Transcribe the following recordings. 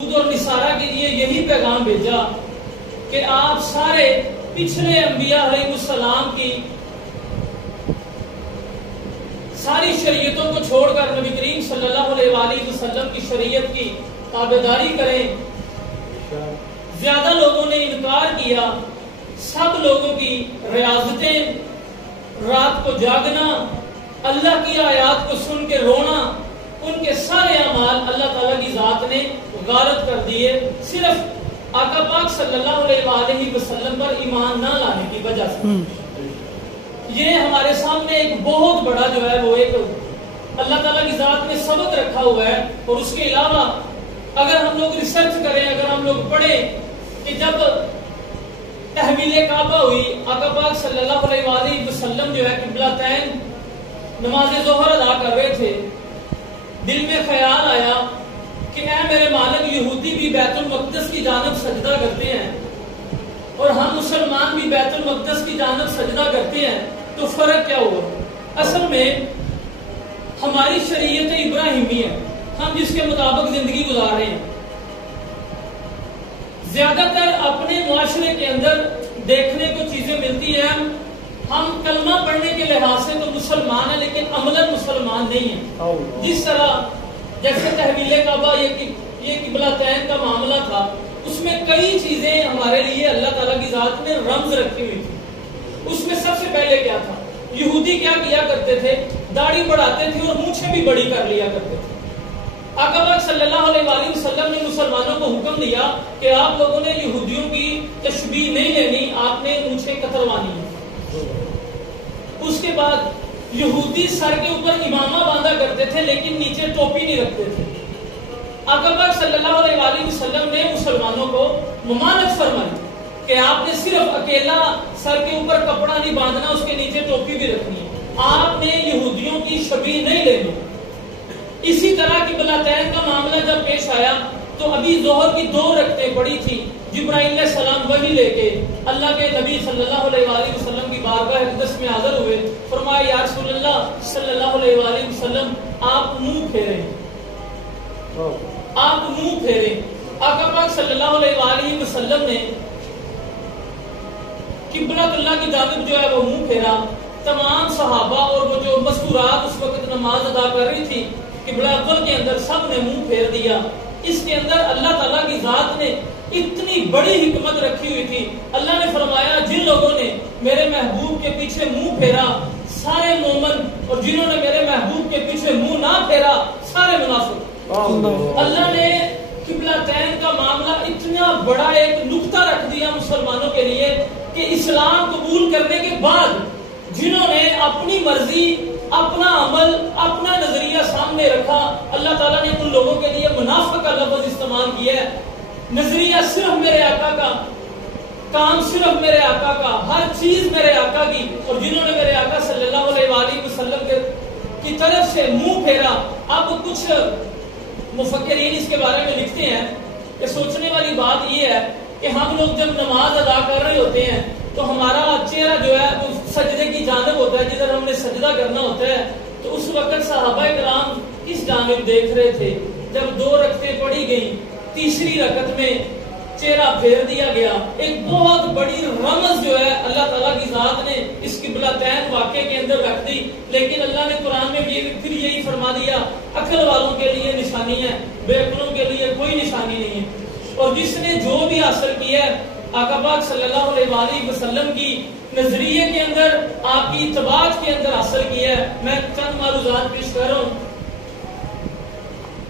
اور نصارہ کے لیے یہی پیغام بھیجا کہ آپ سارے پچھلے انبیاء علیہ السلام کی ساری شریعتوں کو چھوڑ کر نبی کریم صلی اللہ علیہ وآلہ وسلم کی شریعت کی تابعداری کریں. زیادہ لوگوں نے انکار کیا. سب لوگوں کی ریاضتیں، رات کو جاگنا، اللہ کی آیات کو سن کے رونا، ان کے سارے اعمال اللہ تعالیٰ کی ذات نے غارت کر دیے صرف آقا پاک صلی اللہ علیہ وآلہ وسلم پر ایمان نہ لانے کی وجہ سے. یہ ہمارے سامنے ایک بہت بڑا جو ہے وہ ایک اللہ تعالیٰ کی ذات نے سبق رکھا ہوا ہے. اور اس کے علاوہ اگر ہم لوگ ریسرچ کریں، اگر ہم لوگ پڑھیں کہ جب تحویل کعبہ ہوئی، آقا پاک صلی اللہ علیہ وآلہ وسلم جو ہے قبلتین نماز ظہر ادا کر رہے تھے، دل میں خیال آیا کہ اے میرے مالک، یہودی بھی بیت المقدس کی جانب سجدہ کرتے ہیں اور ہم مسلمان بھی بیت المقدس کی جانب سجدہ کرتے ہیں، تو فرق کیا ہوا؟ اصل میں ہماری شریعت ابراہیمی ہے، ہم جس کے مطابق زندگی گزار رہے ہیں. زیادہ تر اپنے معاشرے کے اندر دیکھنے کو چیزیں ملتی ہیں. ہم کلمہ پڑھنے کے لحاظ سے تو مسلمان ہیں لیکن عملاً مسلمان نہیں ہیں. جس طرح جیسے تحویل کعبہ یہ قبلتین کا معاملہ تھا، اس میں کئی چیزیں ہمارے لیے اللہ تعالیٰ کی ذات نے رمز رکھی ہوئی تھی. اس میں سب سے پہلے کیا تھا؟ یہودی کیا کیا کرتے تھے؟ داڑھی بڑھاتے تھے اور مونچھیں بھی بڑی کر لیا کرتے تھے. آقا پاک صلی اللہ علیہ وآلہ وسلم نے مسلمانوں کو حکم دیا کہ آپ لوگوں نے یہودیوں کی تشبیہ نہیں لینی، آپ نے مونچھیں کتروانی ہے. اس کے بعد یہودی سر کے اوپر امامہ باندھا کرتے تھے لیکن نیچے ٹوپی نہیں رکھتے تھے. آقا پاک صلی اللہ علیہ وآلہ وسلم نے مسلمانوں کو ممانعت فرمائی کہ آپ نے صرف اکیلا سر کے اوپر کپڑا نہیں باندھنا، اس کے نیچے ٹوپی بھی رکھنی ہے. آپ نے یہودیوں کی شبیہ نہیں لینی. اسی طرح قبلتین کا معاملہ جب پیش آیا تو ابھی ظہر کی 2 رکعتیں پڑی تھی. جبرائیل علیہ السلام وحی لے کے اللہ کے نبی صلی اللہ علیہ وآلہ وسلم کی بارگاہ اقدس میں حاضر ہوئے. فرمایا یا رسول اللہ صلی اللہ علیہ وآلہ وسلم، آپ منہ پھیریں، آپ منہ پھیریں. آقا پاک صلی اللہ علیہ وآلہ وسلم نے قبلۃ اللہ کی جانب جو ہے وہ منہ پھیرا. تمام صحابہ اور وہ جو مستورات اس وقت نماز ادا کر رہی تھی قبلہ اول کے اندر، سب نے منہ پھیر دیا. اس کے اندر اللہ تعالیٰ کی ذات نے اتنی بڑی حکمت رکھی ہوئی تھی. اللہ نے فرمایا جن لوگوں نے میرے محبوب کے پیچھے منہ پھیرا سارے مومن، اور جنہوں نے میرے محبوب کے پیچھے منہ نہ پھیرا سارے منافق. اللہ نے قبلتین کا معاملہ اتنا بڑا ایک نقطہ رکھ دیا مسلمانوں کے لیے کہ اسلام قبول کرنے کے بعد جنہوں نے اپنی مرضی، اپنا عمل، اپنا نظریہ سامنے رکھا، اللہ تعالیٰ نے ان لوگوں کے لیے منافق کا لفظ استعمال کیا ہے. نظریہ صرف میرے آقا کا، کام صرف میرے آقا کا، ہر چیز میرے آقا کی. اور جنہوں نے میرے آقا صلی اللہ علیہ وآلہ وسلم کی طرف سے منہ پھیرا. اب کچھ مفکرین اس کے بارے میں لکھتے ہیں کہ سوچنے والی بات یہ ہے کہ ہم لوگ جب نماز ادا کر رہے ہوتے ہیں تو ہمارا چہرہ جو ہے وہ سجدے کی جانب ہوتا ہے، جدھر ہم نے سجدہ کرنا ہوتا ہے. تو اس وقت صحابہ کرام کس جانب دیکھ رہے تھے؟ جب 2 رکعتیں پڑھی گئیں، تیسری رکعت میں چہرہ پھیر دیا گیا. ایک بہت بڑی رمز جو ہے اللہ تعالیٰ کی ذات نے اس قبلتین واقعے کے اندر رکھ دی. لیکن اللہ نے قرآن میں پھر یہی فرما دیا عقل والوں کے لیے نشانی ہے، بے عقلوں کے لیے کوئی نشانی نہیں ہے. اور جس نے جو بھی حاصل کیا ہے آقا پاک صلی اللہ علیہ وآلہ وسلم کی نظریے کے اندر، آپ کی اتباع کے اندر حاصل کیا ہے. میں چند معروضات پیش کر رہا ہوں.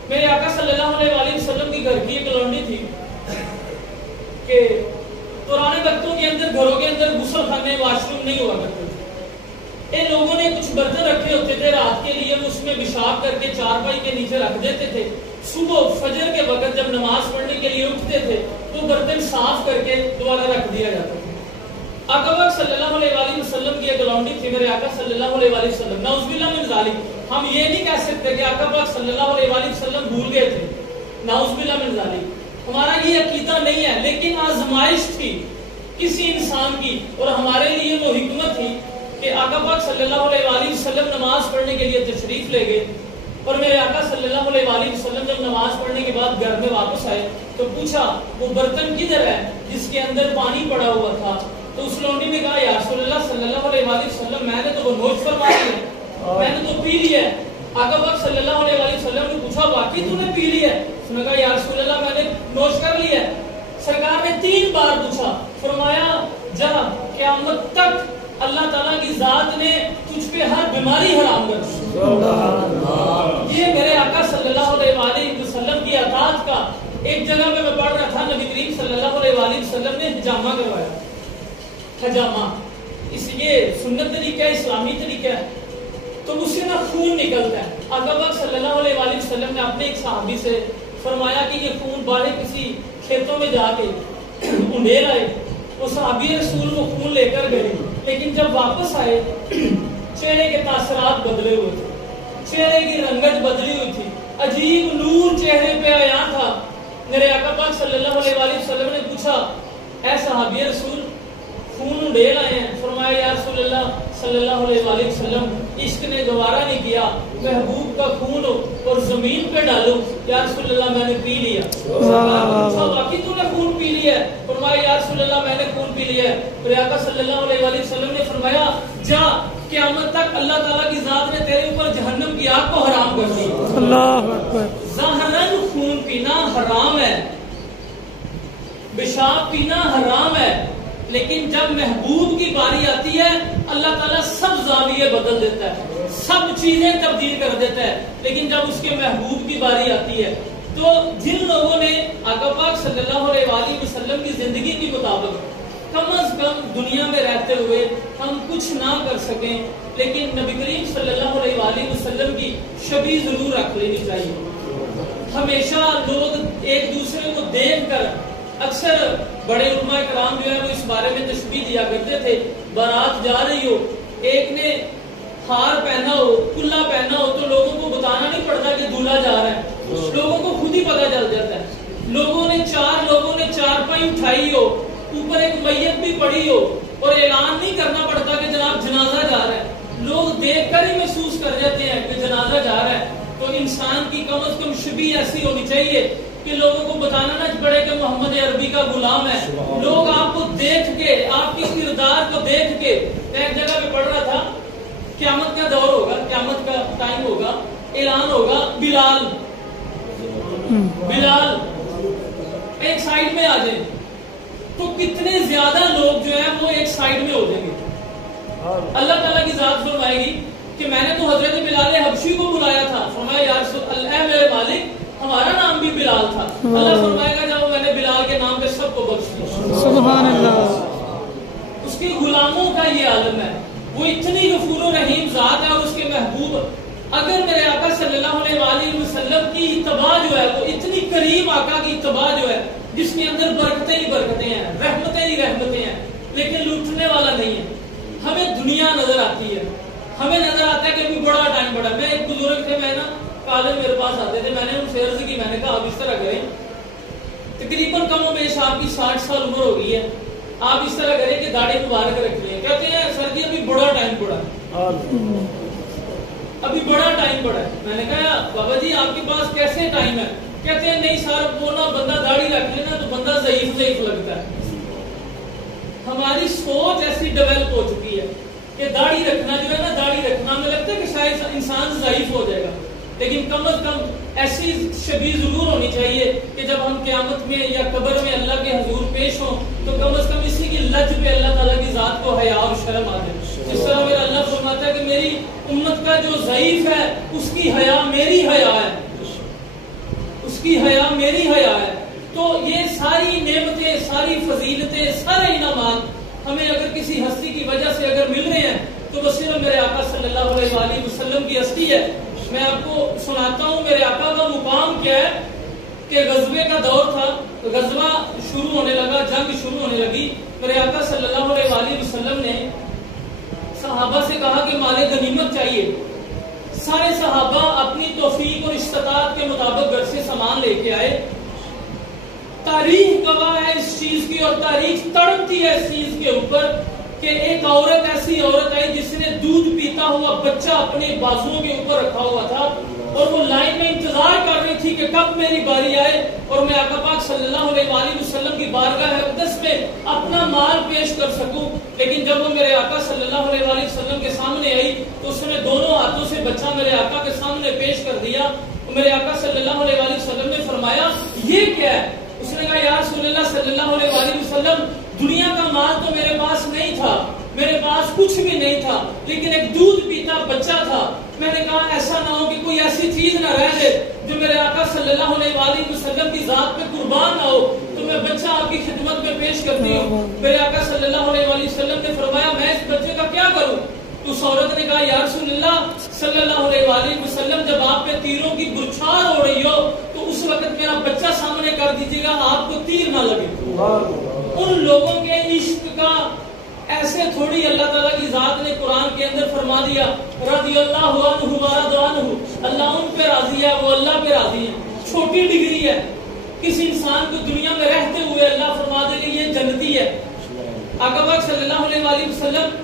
میرے آقا صلی اللہ علیہ وآلہ وسلم کی گھر کی ایک لونڈی تھی کہ پرانے وقتوں کے اندر گھروں کے اندر غسل خانے، واش روم نہیں ہوا کرتے تھے. ان لوگوں نے کچھ برتن رکھے ہوتے تھے رات کے لیے، اس میں پیشاب کر کے چارپائی کے نیچے رکھ دیتے تھے. صبح فجر کے وقت جب نماز پڑھنے کے لیے اٹھتے تھے تو برتن صاف کر کے دوبارہ رکھ دیا جاتا تھا. آقا پاک صلی اللہ علیہ وآلہ وسلم کی ایک لونڈی تھی میرے آقا صلی اللہ علیہ وآلہ وسلم. نعوذ باللہ من ذالک، ہم یہ نہیں کہہ سکتے کہ آقا پاک صلی اللہ علیہ وآلہ وسلم بھول گئے تھے، نعوذ باللہ من ذالک، ہمارا یہ عقیدہ نہیں ہے. لیکن آزمائش تھی کسی انسان کی، اور ہمارے لیے وہ حکمت تھی کہ آقا پاک صلی اللہ علیہ وآلہ وسلم نماز پڑھنے کے لیے تشریف لے گئے. اور میرے آقا صلی اللہ علیہ وآلہ وسلم جب نماز پڑھنے کے بعد گھر میں واپس آئے تو پوچھا وہ برتن کدھر ہے جس کے اندر پانی پڑا ہوا تھا؟ تو اس لونڈی نے کہا یا رسول اللہ صلی اللہ علیہ وآلہ وسلم میں نے تو وہ نوش فرما لی ہے، میں نے تو پی لیا ہے۔ آقا پاک صلی اللہ علیہ وآلہ وسلم نے پوچھا واقعی تو نے پی لیا ہے؟ اس نے کہا یا رسول اللہ میں نے نوش کر لیا ہے۔ سرکار نے 3 بار پوچھا، فرمایا جا قیامت تک اللہ تعالیٰ کی ذات نے تجھ پہ ہر بیماری حرام کر دی۔ یہ میرے آقا صلی اللہ علیہ وآلہ وسلم کی اطاعت کا ایک جگہ میں پڑھ رہا تھا، نبی کریم صلی اللہ علیہ وآلہ وسلم نے حجامہ کروایا۔ حجامہ اس یہ سنت طریقہ ہے، اسلامی طریقہ ہے، تو اس سے نا خون نکلتا ہے۔ آقا پاک صلی اللہ علیہ وآلہ وسلم نے اپنے ایک صحابی سے فرمایا کہ یہ خون باہر کسی کھیتوں میں جا کے انڈیل آئے۔ وہ صحابی رسول وہ خون لے کر گئے، لیکن جب واپس آئے چہرے کے تاثرات بدلے ہوئے تھے، چہرے کی رنگت بدلی ہوئی تھی، عجیب نور چہرے پہ آیا تھا۔ میرے آقا پاک صلی اللہ علیہ وآلہ وسلم نے پوچھا اے صحابی رسول خون انڈیل آئے ہیں؟ فرمایا یا رسول اللہ صلی اللہ علیہ وآلہ وسلم عشق نے گوارا نہیں کیا، محبوب کا خون ہو اور زمین پہ ڈالو۔ یا رسول اللہ میں نے پی لیا۔ واقعی تو نے خون پی لیا ہے؟ فرمایا یا رسول اللہ میں نے خون پی لیا ہے۔ پھر آقا صلی اللہ علیہ وآلہ وسلم نے فرمایا جا قیامت تک اللہ تعالیٰ کی ذات نے تیرے اوپر جہنم کی آگ کو حرام کر دی۔ اللہ اکبر۔ ظاہراً خون پینا حرام ہے، پیشاب پینا حرام ہے، لیکن جب محبوب کی باری آتی ہے اللہ تعالیٰ سب زاویے بدل دیتا ہے، سب چیزیں تبدیل کر دیتا ہے۔ لیکن جب اس کے محبوب کی باری آتی ہے تو جن لوگوں نے آقا پاک صلی اللہ علیہ وآلہ وسلم کی زندگی کے مطابق کم از کم دنیا میں رہتے ہوئے ہم کچھ نہ کر سکیں، لیکن نبی کریم صلی اللہ علیہ وآلہ وسلم کی شبیہ ضرور رکھ لینی چاہیے۔ ہمیشہ لوگ ایک دوسرے کو دیکھ کر، اکثر بڑے علماء کرام جو ہے وہ اس بارے میں تشبیہ دیا کرتے تھے، بارات جا رہی ہو، ایک نے ہار پہنا ہو، کلا پہنا ہو، تو لوگوں کو بتانا نہیں پڑتا کہ دولہا جا رہا ہے، لوگوں کو خود ہی پتہ چل جاتا ہے۔ لوگوں نے چارپائی اٹھائی ہو، اوپر ایک میت بھی پڑی ہو، اور اعلان نہیں کرنا پڑتا کہ جناب جنازہ جا رہا ہے، لوگ دیکھ کر ہی محسوس کر جاتے ہیں کہ جنازہ جا رہا ہے۔ تو انسان کی کم از کم شبیہ ایسی ہونی چاہیے کہ لوگوں کو بتانا نہ پڑے کہ محمد عربی کا غلام ہے، لوگ آپ کو دیکھ کے، آپ کی کردار کو دیکھ کے۔ میں ایک جگہ پہ پڑھ رہا تھا قیامت کا دور ہوگا، قیامت کا ٹائم ہوگا، اعلان ہوگا بلال ایک سائیڈ میں آ جائیں، تو کتنے زیادہ لوگ جو ہیں وہ ایک سائیڈ میں ہو جائیں گے۔ اللہ تعالیٰ کی ذات فرمائے گی کہ میں نے تو حضرت بلال حبشی کو بلایا تھا، فرمایا یا رسول اللہ میرے مالک ہمارا نام بھی بلال تھا۔ اللہ فرمائے گا جب میں نے بلال کے نام پہ سب کو بخش دیا۔ سبحان اللہ۔ اس کے غلاموں کا یہ عالم ہے، وہ اتنی غفور و رحیم ذات ہے، اور اس کے محبوب اگر میرے آقا صلی اللہ علیہ وآلہ وسلم کی اتباع جو ہے وہ اتنی کریم آقا کی اتباع جو ہے جس کے اندر برکتیں ہی برکتیں ہیں، رحمتیں ہی رحمتیں ہیں، لیکن لوٹنے والا نہیں ہے۔ ہمیں دنیا نظر آتی ہے، ہمیں نظر آتا ہے کہ ابھی بڑا ٹائم پڑا۔ میں ایک بزرگ تھے، میں نا کالج میرے پاس آتے تھے، میں نے ان سے عرض کی، میں نے کہا آپ اس طرح کریں، تقریباً کم و بیش آپ کی 60 سال عمر ہو گئی ہے، آپ اس طرح کریں کہ داڑھی مبارک رکھ لیں۔ کہتے ہیں سر جی ابھی بڑا ٹائم پڑا ہے، ابھی بڑا ٹائم پڑا ہے۔ میں نے کہا بابا جی آپ کے پاس کیسے ٹائم ہے؟ کہتے ہیں نہیں سر وہ نا بندہ داڑھی رکھ لینا تو بندہ ضعیف لگتا ہے۔ ہماری سوچ ایسی ڈیولپ ہو چکی ہے کہ داڑھی رکھنا جو ہے نا، داڑھی رکھنا ہمیں لگتا ہے کہ شاید انسان ضعیف ہو جائے گا، لیکن کم از کم ایسی شبیہ ضرور ہونی چاہیے کہ جب ہم قیامت میں یا قبر میں اللہ کے حضور پیش ہوں تو کم از کم اسی کی لج پہ اللہ تعالیٰ کی ذات کو حیا اور شرم آ جائے۔ جس طرح میرا اللہ فرماتا ہے کہ میری امت کا جو ضعیف ہے اس کی حیا میری حیا ہے، اس کی حیا میری حیا ہے۔ تو یہ ساری نعمتیں، ساری فضیلتیں، سارے انعامات ہمیں اگر کسی ہستی کی وجہ سے اگر مل رہے ہیں تو وہ صرف میرے آقا صلی اللہ علیہ وآلہ وسلم کی ہستی ہے۔ میں آپ کو سناتا ہوں میرے آقا کا مقام کیا ہے کہ غزوے کا دور تھا، غزوہ شروع ہونے لگا، جنگ شروع ہونے لگی۔ میرے آقا صلی اللہ علیہ وآلہ وسلم نے صحابہ سے کہا کہ مال غنیمت چاہیے۔ سارے صحابہ اپنی توفیق اور استطاعت کے مطابق گھر سے سامان لے کے آئے۔ تاریخ گواہ ہے اس چیز کی، اور تاریخ تڑپتی ہے اس چیز کے اوپر کہ ایک عورت، ایسی عورت آئی جس نے دودھ پیتا ہوا بچہ اپنے بازوؤں کے اوپر رکھا ہوا تھا، اور وہ لائن میں انتظار کر رہی تھی کہ کب میری باری آئے اور میں آقا پاک صلی اللہ بارگاہ اقدس میں اپنا مال پیش کر سکوں. لیکن جب وہ میرے آقا صلی اللہ علیہ وآلہ وسلم کے سامنے آئی تو اس نے دونوں ہاتھوں سے بچہ میرے آقا کے سامنے پیش کر دیا. میرے آقا صلی اللہ علیہ وآلہ وسلم نے فرمایا یہ کیا ہے؟ اس نے کہا یا رسول اللہ صلی اللہ علیہ وآلہ وسلم دنیا کا مال تو میرے پاس نہیں تھا, میرے پاس کچھ بھی نہیں تھا, لیکن ایک دودھ پیتا بچہ تھا. میں نے کہا ایسا نہ ہو کہ کوئی ایسی چیز نہ رہ جائے جو میرے آقا صلی اللہ علیہ وآلہ وسلم کی ذات پہ قربان نہ ہو, تو میں بچہ آپ کی خدمت میں پیش کرتی ہوں. میرے آقا صلی اللہ علیہ وآلہ وسلم نے فرمایا میں اس بچے کا کیا کروں؟ تو اس عورت نے کہا یا رسول اللہ صلی اللہ علیہ وآلہ وسلم جب آپ پہ تیروں کی برچھار ہو رہی ہو تو اس وقت میرا بچہ سامنے کر دیجیے گا, آپ کو تیر نہ لگے. ان لوگوں کے عشق کا ایسے تھوڑی اللہ تعالیٰ کی ذات نے قرآن کے اندر فرما دیا رضی اللہ عنہ ورضی عنہ, اللہ ان پہ راضی ہے, وہ اللہ پہ راضی ہے. چھوٹی ڈگری ہے کسی انسان کو دنیا میں رہتے ہوئے اللہ فرما دے کہ یہ جنتی ہے. آقا پاک صلی اللہ علیہ وآلہ وسلم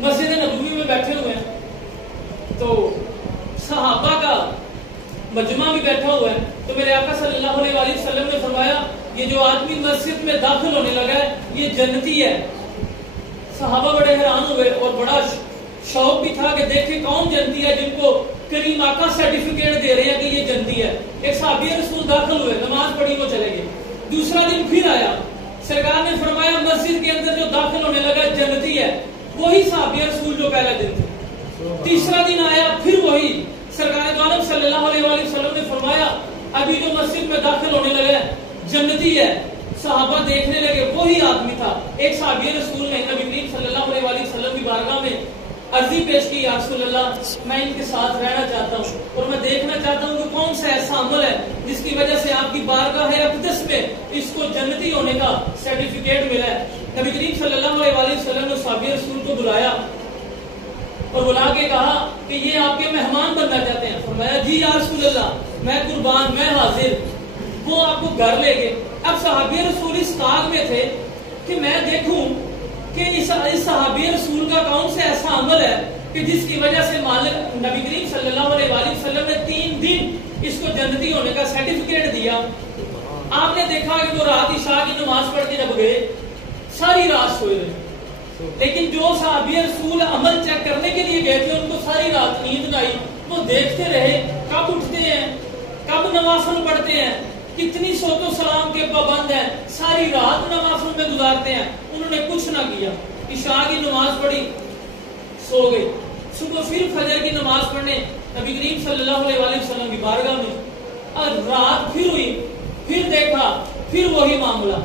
مسجد نبوی میں بیٹھے ہوئے ہیں تو صحابہ کا مجمع بھی بیٹھا ہوا ہے. تو میرے آقا صلی اللہ علیہ وآلہ وسلم نے فرمایا یہ جو آدمی مسجد میں داخل ہونے لگا ہے یہ جنتی ہے. صحابہ بڑے حیران ہوئے اور بڑا شوق بھی تھا کہ دیکھیں کون جنتی ہے جن کو کریم آقا سرٹیفکیٹ دے رہے ہیں کہ یہ جنتی ہے. ایک صحابی رسول داخل ہوئے, نماز پڑھی, وہ چلے گئے. دوسرا دن پھر آیا, سرکار نے فرمایا مسجد کے اندر جو داخل ہونے لگا جنتی ہے, وہی صحابی رسول جو پہلا دن تھے. تیسرا دن آیا پھر وہی, سرکار دو عالم صلی اللہ علیہ وآلہ وسلم نے فرمایا ابھی جو مسجد میں داخل ہونے لگا جنتی ہے. صحابہ دیکھنے لگے وہی آدمی تھا. ایک صحابی رسول نے نبی کریم صلی اللہ علیہ وآلہ وسلم کی بارگاہ میں عرضی پیش کی یا رسول اللہ میں ان کے ساتھ رہنا چاہتا ہوں اور میں دیکھنا چاہتا ہوں کہ کون سا ایسا عمل ہے جس کی وجہ سے آپ کی بارگاہ اقدس میں اس کو جنتی ہونے کا سرٹیفکیٹ ملا ہے. نبی کریم صلی اللہ علیہ وآلہ وسلم نے صحابی رسول کو بلایا اور بلا کے کہا کہ یہ آپ کے مہمان بننا چاہتے ہیں. فرمایا جی یا رسول اللہ میں قربان, میں حاضر. وہ آپ کو گھر لے گئے. اب صحابی رسول اس کال میں تھے کہ میں دیکھوں کہ اس صحابی رسول کا کون سے ایسا عمل ہے کہ جس کی وجہ سے مالک نبی کریم صلی اللہ علیہ وآلہ وسلم نے 3 دن اس کو جنتی ہونے کا سرٹیفکیٹ دیا. آپ نے دیکھا کہ وہ رات عشاء کی نماز پڑھ کے جب گئے ساری رات سوئے رہے, لیکن جو صحابی رسول عمل چیک کرنے کے لیے گئے تھے ان کو ساری رات نیند نہ آئی. وہ دیکھتے رہے کب اٹھتے ہیں, کب نوافل پڑھتے ہیں, کتنی صوت و سلام کے پابند ہیں, ساری رات نوافل میں گزارتے ہیں. انہوں نے کچھ نہ کیا, عشاء کی نماز پڑھی, سو گئے. صبح پھر فجر کی نماز پڑھنے نبی کریم صلی اللہ علیہ وآلہ وسلم کی بارگاہ میں, اور رات پھر ہوئی, پھر دیکھا پھر وہی معاملہ,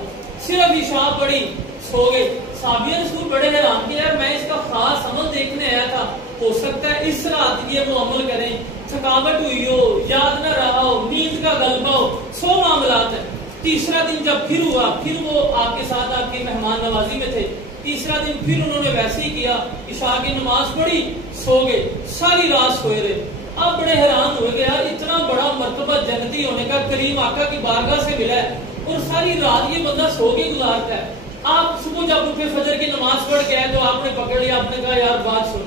صرف عشاء پڑھی, سو گئے. صحابی رسول بڑے حیران کہ یار میں اس کا خاص عمل دیکھنے آیا تھا, ہو سکتا ہے اس رات یہ وہ عمل کریں, تھکاوٹ ہوئی ہو, یاد نہ رہا ہو, نیند کا غلبہ ہو, 100 معاملات ہیں. تیسرا دن جب پھر ہوا پھر وہ آپ کے ساتھ آپ کی مہمان نوازی میں تھے. تیسرا دن پھر انہوں نے ویسے ہی کیا, عشاء کی نماز پڑھی, سو گئے, ساری رات سوئے رہے. اب بڑے حیران ہوئے کہ یار اتنا بڑا مرتبہ جنتی ہونے کا کریم آقا کی بارگاہ سے ملا ہے اور ساری رات یہ بندہ سو کے گزارتا ہے. آپ صبح جب اٹھے فجر کی نماز پڑھ کے آئے تو آپ نے پکڑ لیا, آپ نے کہا یار بات سن.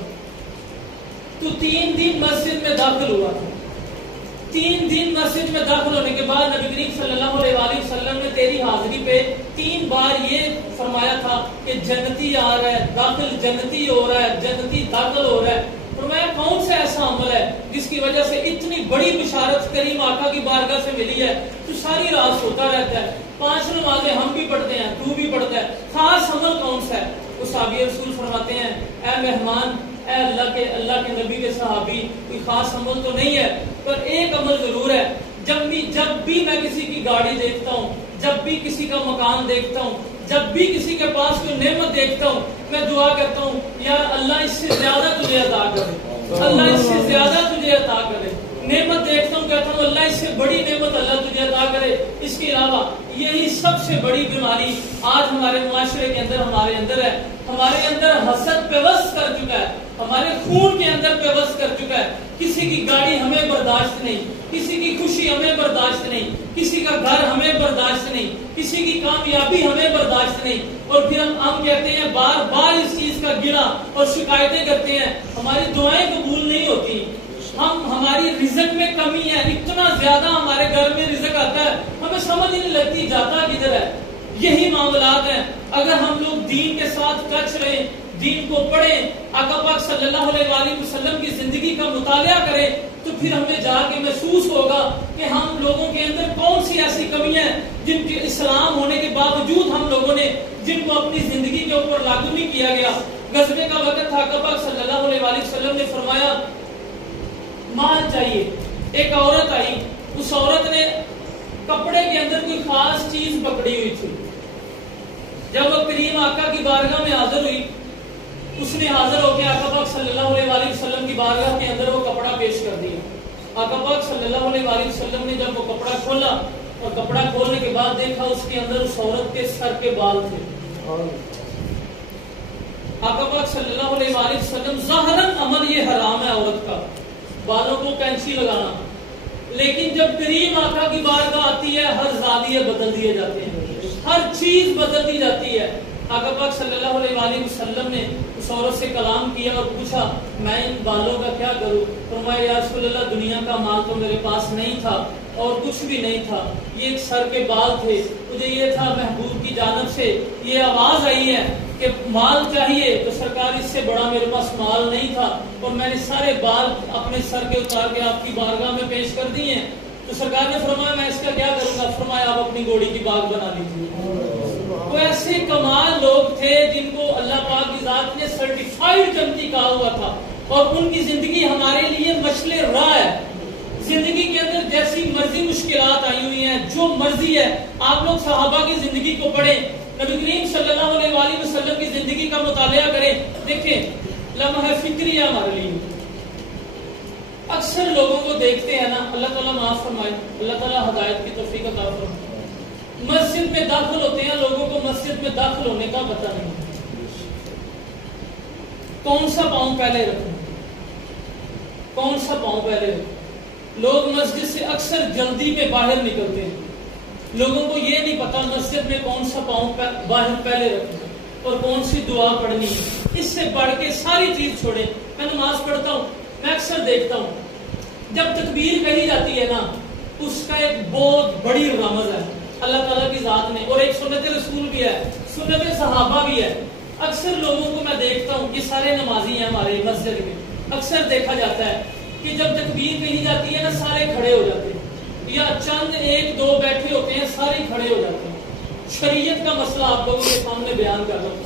تو 3 دن مسجد میں داخل ہوا تھا. 3 دن مسجد میں داخل ہونے کے بعد نبی کریم صلی اللہ علیہ وآلہ وسلم نے تیری حاضری پہ 3 بار یہ فرمایا تھا کہ جنتی آ رہا ہے, داخل جنتی ہو رہا ہے, جنتی داخل ہو رہا ہے. فرمایا کون سا ایسا عمل ہے جس کی وجہ سے اتنی بڑی بشارت کریم آقا کی بارگاہ سے ملی ہے, تو ساری رات سوتا رہتا ہے. 5 نمازیں ہم بھی پڑھتے ہیں, تو بھی پڑھتا ہے, خاص عمل کون سا ہے؟ وہ صحابی رسول فرماتے ہیں اے مہمان, اے اللہ کے نبی کے صحابی, کوئی خاص عمل تو نہیں ہے پر ایک عمل ضرور ہے. جب بھی میں کسی کی گاڑی دیکھتا ہوں, جب بھی کسی کا مکان دیکھتا ہوں, جب بھی کسی کے پاس کوئی نعمت دیکھتا ہوں, میں دعا کرتا ہوں یار اللہ اس سے زیادہ تجھے عطا کرے, اللہ اس سے زیادہ تجھے عطا کرے. نعمت دیکھتا ہوں کہتا ہوں اللہ اس سے بڑی نعمت اللہ تجھے عطا کرے. اس کے علاوہ یہی سب سے بڑی بیماری آج ہمارے معاشرے کے اندر ہمارے اندر ہے. ہمارے اندر حسد پیوست کر چکا ہے, ہمارے خون کے اندر پیوست کر چکا ہے. کسی کی گاڑی ہمیں برداشت نہیں, کسی کی خوشی ہمیں برداشت نہیں, کسی کا گھر ہمیں برداشت نہیں, کسی کی کامیابی ہمیں برداشت نہیں, اور پھر ہم کہتے ہیں بار بار اس چیز کا گلا اور شکایتیں کرتے ہیں, ہماری دعائیں قبول نہیں ہوتی. ہماری رزق میں کمی ہے, اتنا زیادہ ہمارے گھر میں رزق آتا ہے, ہمیں سمجھ نہیں لگتی جاتا کدھر ہے. یہی معاملات ہیں. اگر ہم لوگ دین کے ساتھ ٹچ رہیں, دین کو پڑھیں, آقا پاک صلی اللہ علیہ وآلہ وسلم کی زندگی کا مطالعہ کریں, تو پھر ہمیں جا کے محسوس ہوگا کہ ہم لوگوں کے اندر کون سی ایسی کمیاں ہیں جن کے اسلام ہونے کے باوجود ہم لوگوں نے جن کو اپنی زندگی کے اوپر لاگو نہیں کیا گیا. غزوے کا وقت تھا, آقا پاک صلی اللہ علیہ وآلہ وسلم نے فرمایا مال چاہیے. ایک عورت آئی, اس عورت نے کپڑے کے اندر کوئی خاص چیز پکڑی ہوئی تھی. جب وہ کریم آقا کی بارگاہ میں حاضر ہوئی, اس نے حاضر ہو کے آقا پاک صلی اللہ علیہ وآلہ وسلم کی بارگاہ کے اندر وہ کپڑا پیش کر دیا. آقا پاک صلی اللہ علیہ وآلہ وسلم نے جب وہ کپڑا کھولا اور کپڑا کھولنے کے بعد دیکھا اس کے اندر اس عورت کے سر کے بال تھے. آقا پاک صلی اللہ علیہ وآلہ وسلم, ظاہراً عمل یہ حرام ہے عورت کا, بالوں کو کینچی لگانا, لیکن جب کریم آقا کی بارگاہ آتی ہے ہر زاویے بدل دیے جاتے ہیں, ہر چیز بدل دی جاتی ہے. آقا پاک صلی اللہ علیہ وآلہ وسلم نے اس عورت سے کلام کیا اور پوچھا میں ان بالوں کا کیا کروں؟ فرمایا یا رسول اللہ دنیا کا مال تو میرے پاس نہیں تھا اور کچھ بھی نہیں تھا, یہ ایک سر کے بال تھے, مجھے یہ تھا محبوب کی جانب سے یہ آواز آئی ہے کہ مال چاہیے, تو سرکار اس سے بڑا میرے پاس مال نہیں تھا اور میں نے سارے بال اپنے سر کے اتار کے آپ کی بارگاہ میں پیش کر دیے ہیں. تو سرکار نے فرمایا میں اس کا کیا کروں گا؟ فرمایا آپ اپنی گھوڑی کی باغ بنا لیجیے. تو ایسے کمال لوگ تھے جن کو اللہ پاک کی ذات نے سرٹیفائیڈ جنتی کہا ہوا تھا, اور ان کی زندگی ہمارے لیے مشعل راہ ہے. زندگی کے اندر جیسی مرضی مشکلات آئی ہوئی ہیں, جو مرضی ہے, آپ لوگ صحابہ کی زندگی کو پڑھیں, نبی کریم صلی اللہ علیہ وآلہ وسلم کی زندگی کا مطالعہ کریں. دیکھیں لمحہ فکری ہے ہمارے لیے. اکثر لوگوں کو دیکھتے ہیں نا, اللہ تعالیٰ معاف فرمائے, اللہ تعالیٰ ہدایت کی توفیق عطا فرمائے, مسجد میں داخل ہوتے ہیں, لوگوں کو مسجد میں داخل ہونے کا پتہ نہیں, کون سا پاؤں پہلے رکھیں, کون سا پاؤں پہلے رکھیں. لوگ مسجد سے اکثر جلدی میں باہر نکلتے ہیں, لوگوں کو یہ نہیں پتا مسجد میں کون سا پاؤں باہر پہلے رکھیں اور کون سی دعا پڑھنی ہے. اس سے بڑھ کے ساری چیز چھوڑیں. میں نماز پڑھتا ہوں, میں اکثر دیکھتا ہوں جب تکبیر کہی جاتی ہے نا, اس کا ایک بہت بڑی رمز ہے اللہ تعالیٰ کی ذات نے, اور ایک سنت رسول بھی ہے, سنت صحابہ بھی ہے. اکثر لوگوں کو میں دیکھتا ہوں, یہ سارے نمازی ہیں ہمارے مسجد میں, اکثر دیکھا جاتا ہے کہ جب تکبیر کہی جاتی ہے نا سارے کھڑے ہو جاتے ہیں, یا چند ایک دو بیٹھے ہوتے ہیں, سارے کھڑے ہو جاتے ہیں. شریعت کا مسئلہ آپ لوگوں کے سامنے بیان کر رہا ہوں.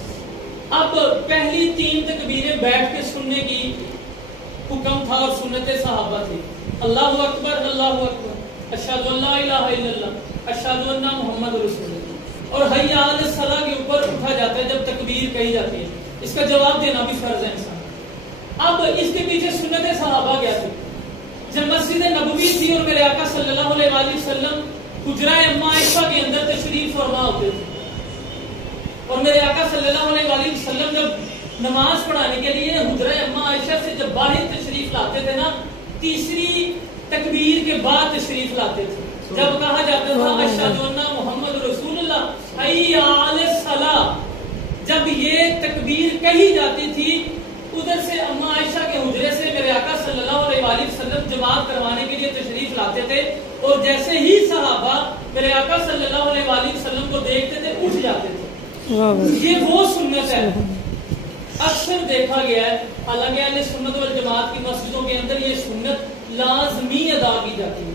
اب پہلی 3 تکبیریں بیٹھ کے سننے کی حکم تھا اور سنت صحابہ تھی. اللہ اکبر, اللہ اکبر, اشہد ان لا الہ الا اللہ, اشہد ان محمد رسول اللہ, اور حی علی الصلاۃ کے اوپر اٹھا جاتا ہے جب تکبیر کہی جاتی ہے. اس کا جواب دینا بھی فرض ہے انسان. اب اس کے پیچھے سنت صحابہ کیا تھی؟ جب مسجد نبوی تھی اور میرے آقا صلی اللہ علیہ وآلہ وسلم حجرہ اما عائشہ کے اندر تشریف فرما ہوتے تھے, اور میرے آقا صلی اللہ علیہ وآلہ وسلم جب نماز پڑھانے کے لیے حجرہ اما عائشہ سے جب باہر تشریف لاتے تھے نا, تیسری تکبیر کے بعد تشریف لاتے تھے. جب کہا جاتا تھا اشہد ان محمد رسول اللہ, حی علی الصلاۃ, جب یہ تکبیر کہی جاتی تھی, ادھر سے اما عائشہ کے حجرے سے میرے آقا صلی اللہ علیہ وآلہ وسلم جماعت کروانے کے لیے تشریف لاتے تھے, اور جیسے ہی صحابہ میرے آقا صلی اللہ علیہ وآلہ وسلم کو دیکھتے تھے اٹھ جاتے تھے. یہ وہ سنت ہے, اکثر دیکھا گیا ہے. حالانکہ اہل سنت والجماعت کی مسجدوں کے اندر یہ سنت لازمی ادا کی جاتی ہے.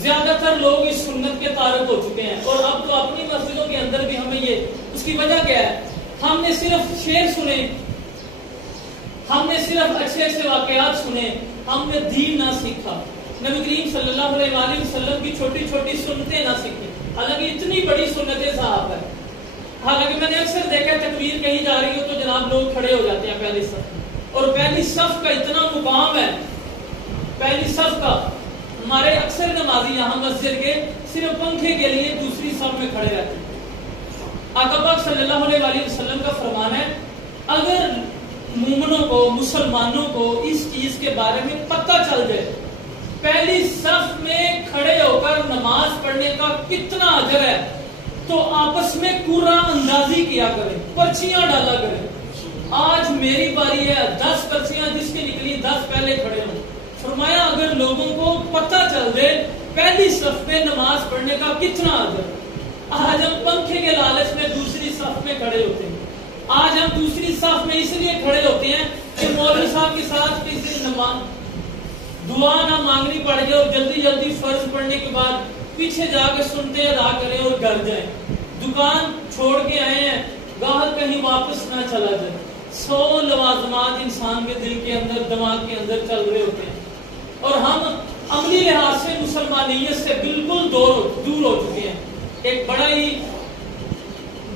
زیادہ تر لوگ اس سنت کے تارک ہو چکے ہیں, اور اب تو اپنی مسجدوں کے اندر بھی ہمیں یہ, اس کی وجہ کیا ہے, ہم نے صرف شعر سنے, ہم نے صرف اچھے اچھے واقعات سنے, ہم نے دین نہ سیکھا, نبی کریم صلی اللہ علیہ وآلہ وسلم کی چھوٹی چھوٹی سنتیں نہ سیکھی. حالانکہ اتنی بڑی سنتیں صاحب ہے. حالانکہ میں نے اکثر دیکھا تکبیر کہیں جا رہی ہو تو جناب لوگ کھڑے ہو جاتے ہیں پہلی صف, اور پہلی صف کا اتنا مقام ہے, پہلی صف کا. ہمارے اکثر نمازی یہاں مسجد کے صرف پنکھے کے لیے دوسری صف میں کھڑے رہتے ہیں. آقا پاک صلی اللہ علیہ وآلہ وسلم کا فرمان ہے, اگر مومنوں کو, مسلمانوں کو اس چیز کے بارے میں پتہ چل جائے پہلی صف میں کھڑے ہو کر نماز پڑھنے کا کتنا اجر ہے, تو آپس میں قرآن اندازی کیا کریں, پرچیاں ڈالا کریں. آج میری باری ہے, 10 پرچیاں جس کی نکلی 10 پہلے کھڑے ہوں. فرمایا اگر لوگوں کو پتہ چل جائے پہلی صف میں نماز پڑھنے کا کتنا اجر. آج ہم پنکھے کے لالچ میں دوسری صف میں کھڑے ہوتے ہیں. آج ہم دوسری صف میں اس لیے کھڑے ہوتے ہیں کہ مولوی صاحب کے ساتھ کسی نماز دعا نہ مانگنی پڑ جائے اور جلدی جلدی فرض پڑھنے کے بعد پیچھے جا کے سنتے ادا کریں اور گھر جائیں. دکان چھوڑ کے آئے ہیں, گاہک کہیں واپس نہ چلا جائے. 100 لوازمات انسان کے دل کے اندر, دماغ کے اندر چل رہے ہوتے ہیں, اور ہم عملی لحاظ سے مسلمانیت سے بالکل دور ہو چکے ہیں. ایک بڑا ہی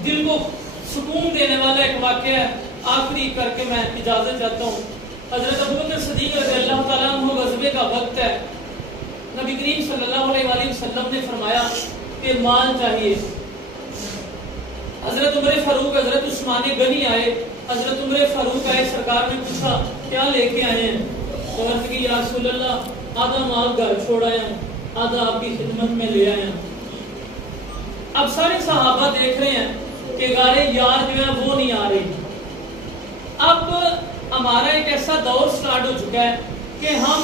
دل کو سکون دینے والا ایک واقعہ ہے, آخری کر کے میں اجازت چاہتا ہوں. حضرت ابوبکر صدیق رضی اللہ تعالیٰ عنہ غزوے کا وقت ہے. نبی کریم صلی اللہ علیہ وسلم نے فرمایا کہ مال چاہیے. حضرت عمر فاروق, حضرت عثمان غنی آئے. حضرت عمر فاروق آئے, سرکار نے پوچھا کیا لے کے آئے ہیں؟ تو عرض کی یا رسول اللہ آدھا مال گھر چھوڑ آیا ہوں, آدھا آپ کی خدمت میں لے آیا ہوں. اب سارے صحابہ دیکھ رہے ہیں کہ غارے یار جو ہے وہ نہیں آ رہی. اب ہمارا ایک ایسا دور سٹارٹ ہو چکا ہے کہ ہم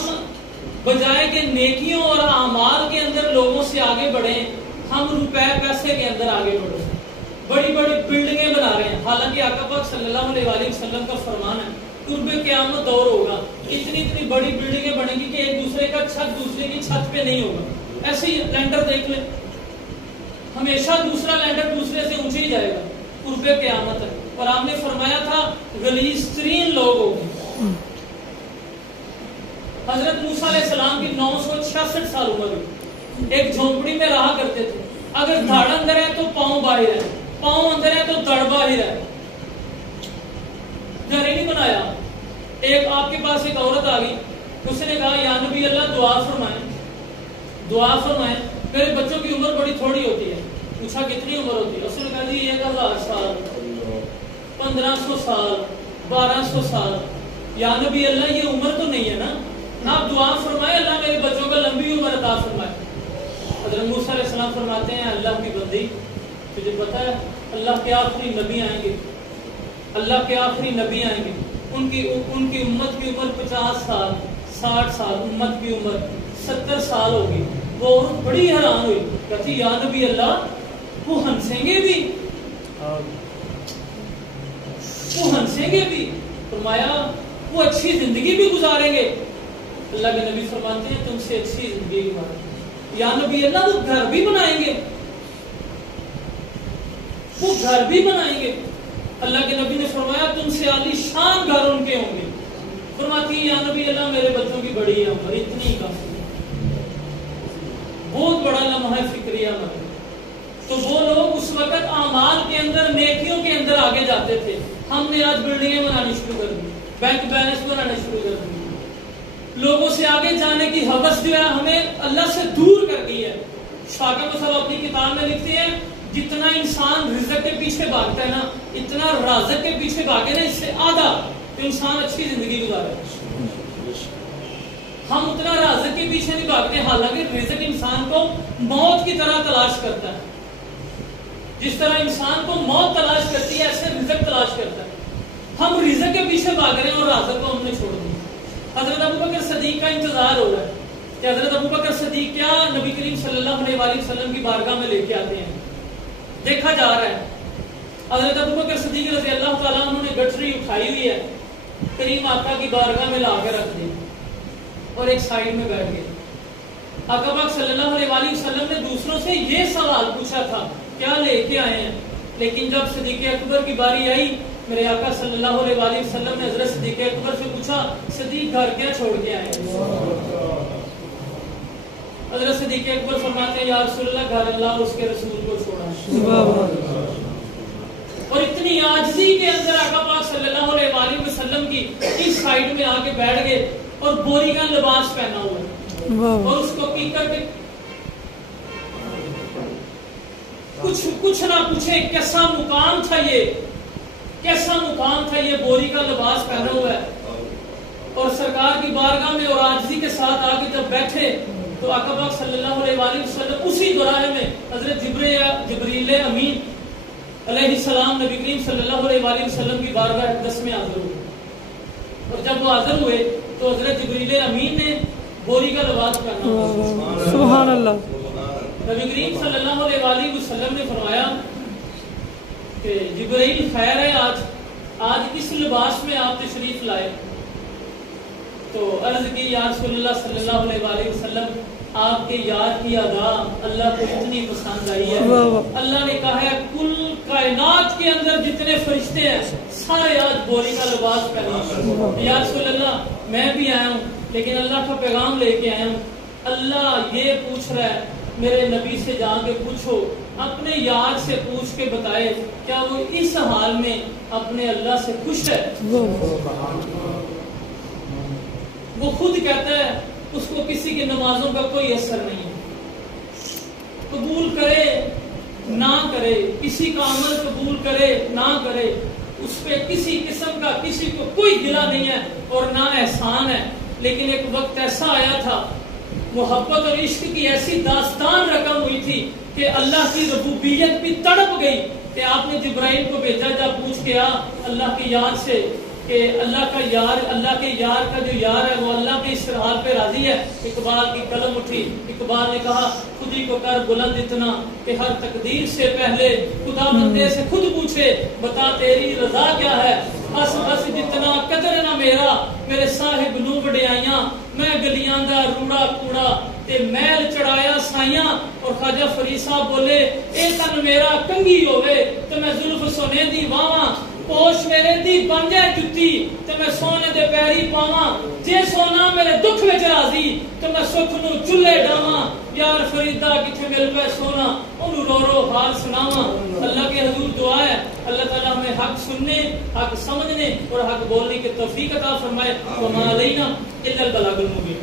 بجائے کہ نیکیوں اور اعمال کے اندر لوگوں سے آگے بڑھیں, ہم روپے پیسے کے اندر آگے بڑھیں. بڑی بڑی بلڈنگیں بنا رہے ہیں, حالانکہ آقا پاک صلی اللہ علیہ وسلم کا فرمان ہے قرب قیامت دور ہوگا, اتنی بڑی بلڈنگیں بنیں گی کہ ایک دوسرے کا چھت دوسرے کی چھت پہ نہیں ہوگا. ایسے ہی لینڈر دیکھ لیں, ہمیشہ دوسرا لینڈر دوسرے سے اونچے ہی جائے گا. قرب قیامت ہے, اور آپ نے فرمایا تھا غلیظ ترین لوگ ہوں گے. حضرت موسیٰ علیہ السلام کی 966 سال عمر ہوئی, ایک جھونپڑی میں رہا کرتے تھے. اگر دھڑ اندر ہے تو پاؤں باہر ہے, پاؤں اندر ہے تو دھڑ باہر ہے. گھر ہی نہیں بنایا. ایک آپ کے پاس ایک عورت آ گئی, اس نے کہا یا نبی اللہ دعا فرمائیں, دعا فرمائیں, میرے بچوں کی عمر بڑی تھوڑی ہوتی ہے. پوچھا کتنی عمر ہوتی ہے؟ اس نے کہا جی 1000 سال, 1500 سال, 1200 سال. یا نبی اللہ یہ عمر تو نہیں ہے نا, آپ دعا فرمائے اللہ میرے بچوں کا لمبی عمر عطا فرمائے. حضرت موسیٰ علیہ السلام فرماتے ہیں اللہ کی بندی, تجھے پتا ہے اللہ کے آخری نبی آئیں گے, اللہ کے آخری نبی آئیں گے, ان کی امت کی عمر 50 سال, 60 سال, امت کی عمر 70 سال ہوگی. وہ عورت بڑی حیران ہوئی, کہتی یا نبی اللہ وہ ہنسیں گے بھی, وہ ہنسیں گے بھی. فرمایا وہ اچھی زندگی بھی گزاریں گے. اللہ کے نبی فرماتے ہیں تم سے اچھی زندگی گزاریں. یا نبی اللہ وہ گھر بھی بنائیں گے, وہ گھر بھی بنائیں گے. اللہ کے نبی نے فرمایا تم سے عالی شان گھر ان کے ہوں گے. فرماتی یا نبی اللہ میرے بچوں کی بڑی عمر, اتنی کافی, بہت بڑا لمحہ فکریہ عمر. تو وہ لوگ اس وقت اعمال کے اندر, نیکیوں کے اندر آگے جاتے تھے. ہم نے آج بلڈنگیں بنانی شروع کر دی, بینک بیلنس بنانا شروع کر دی. لوگوں سے آگے جانے کی حوث جو ہے ہمیں اللہ سے دور کر دی ہے. شاکر صاحب اپنی کتاب میں لکھتے ہیں جتنا انسان رزق کے پیچھے بھاگتا ہے نا, اتنا رازق کے پیچھے بھاگے نا, اس سے آدھا تو انسان اچھی زندگی گزارے. ہم اتنا رازق کے پیچھے نہیں بھاگتے, حالانکہ رزق انسان کو موت کی طرح تلاش کرتا ہے. جس طرح انسان کو موت تلاش کرتی ہے ایسے رزق تلاش کرتا ہے. ہم رزق کے پیچھے بھاگ رہے ہیں اور رازق کو ہم نے چھوڑ دیا. حضرت ابوبکر صدیق کا انتظار ہو رہا ہے کہ حضرت ابوبکر صدیق کیا نبی کریم صلی اللہ علیہ وسلم کی بارگاہ میں لے کے آتے ہیں. دیکھا جا رہا ہے حضرت ابوبکر صدیق رضی اللہ تعالیٰ عنہ نے گٹھری اٹھائی ہوئی ہے, کریم آقا کی بارگاہ میں لا کے رکھ دی اور ایک سائیڈ میں بیٹھ گئے. آقا پاک صلی اللہ علیہ وسلم نے دوسروں سے یہ سوال پوچھا تھا کیا لے کے آئے ہیں, لیکن جب صدیق اکبر کی باری آئی میرے آقا صلی اللہ علیہ وسلم نے حضرت صدیق اکبر سے پوچھا صدیق گھر کیا چھوڑ کے آئے ہیں؟ حضرت صدیق اکبر فرماتے ہیں یا رسول اللہ گھر اللہ اور اس کے رسول کو چھوڑا. اور اتنی عاجزی کے اندر آقا پاک صلی اللہ علیہ وسلم کی اس سائیڈ میں آ کے بیٹھ گئے اور بوری کا لباس پہنا ہوا ہے اور اس کو پی کر کے کچھ نہ پوچھے کیسا مقام تھا یہ, کیسا مقام تھا یہ, بوری کا لباس پہنا ہوا ہے اور سرکار کی بارگاہ میں اور عاجزی کے ساتھ آ کے جب بیٹھے تو آقا پاک صلی اللہ علیہ وسلم اسی دورانے میں حضرت جبریل امین علیہ السلام نبی کریم صلی اللہ علیہ وسلم کی بارگاہ اقدس میں حاضر ہوئے. اور جب وہ حاضر ہوئے تو حضرت جبریل امین نے بوری کا لباس پہنا. سبحان اللہ. نبی کریم صلی اللہ علیہ وسلم نے فرمایا کہ جبرائیل خیر ہے آج کس لباس میں آپ تشریف لائے؟ تو عرض کی یا رسول اللہ صلی اللہ علیہ وسلم آپ کے یار کی ادا اللہ کو اتنی پسند آئی ہے. اللہ نے کہا ہے کل کائنات کے اندر جتنے فرشتے ہیں سارے آج بوری کا لباس پہنا. یا رسول اللہ میں بھی آیا ہوں لیکن اللہ کا پیغام لے کے آیا ہوں. اللہ یہ پوچھ رہا ہے میرے نبی سے جا کے پوچھو، اپنے یار سے پوچھ کے بتائے کیا وہ اس حال میں اپنے اللہ سے خوش ہے. وہ خود کہتا ہے اس کو کسی کی نمازوں کا کوئی اثر نہیں ہے. قبول کرے نہ کرے، کسی کا عمل قبول کرے نہ کرے، اس پہ کسی قسم کا کسی کو کوئی گلہ نہیں ہے اور نہ احسان ہے. لیکن ایک وقت ایسا آیا تھا، محبت اور عشق کی ایسی داستان رقم ہوئی تھی کہ اللہ کی ربوبیت بھی تڑپ گئی کہ آپ نے جبرائیل کو بھیجا جا پوچھ کے اللہ کے یار سے کہ اللہ کے یار کا جو یار ہے وہ اللہ کے اس حال پہ راضی ہے. اقبال کی قلم اٹھی، اقبال نے کہا خود ہی کو کر بلند اتنا کہ ہر تقدیر سے پہلے خدا بندے سے خود پوچھے بتا تیری رضا کیا ہے. بس بس جتنا قدر نہ میرے صاحب نو وڈیائیاں، میں گلیاں دا روڑا کوڑا تے میل چڑھایا سائیاں. اور خواجہ فرید صاحب بولے اے تن میرا کنگھی ہوئے تے میں زلف سونے دی واواں، پوش میرے دی بن جائے جتی تے میں سونے دے پیری پاواں. جے سونا میرے دکھ وچ راضی تے میں سکھ نو چلے ڈاواں. یار فریدا کتھے مل پے سونا اونوں رو رو حال سناواں. اللہ کے حضور دعا ہے اللہ تعالیٰ ہمیں حق سننے، حق سمجھنے اور حق بولنے کی توفیق عطا فرمائے. وما علینا الا البلاغ المبین.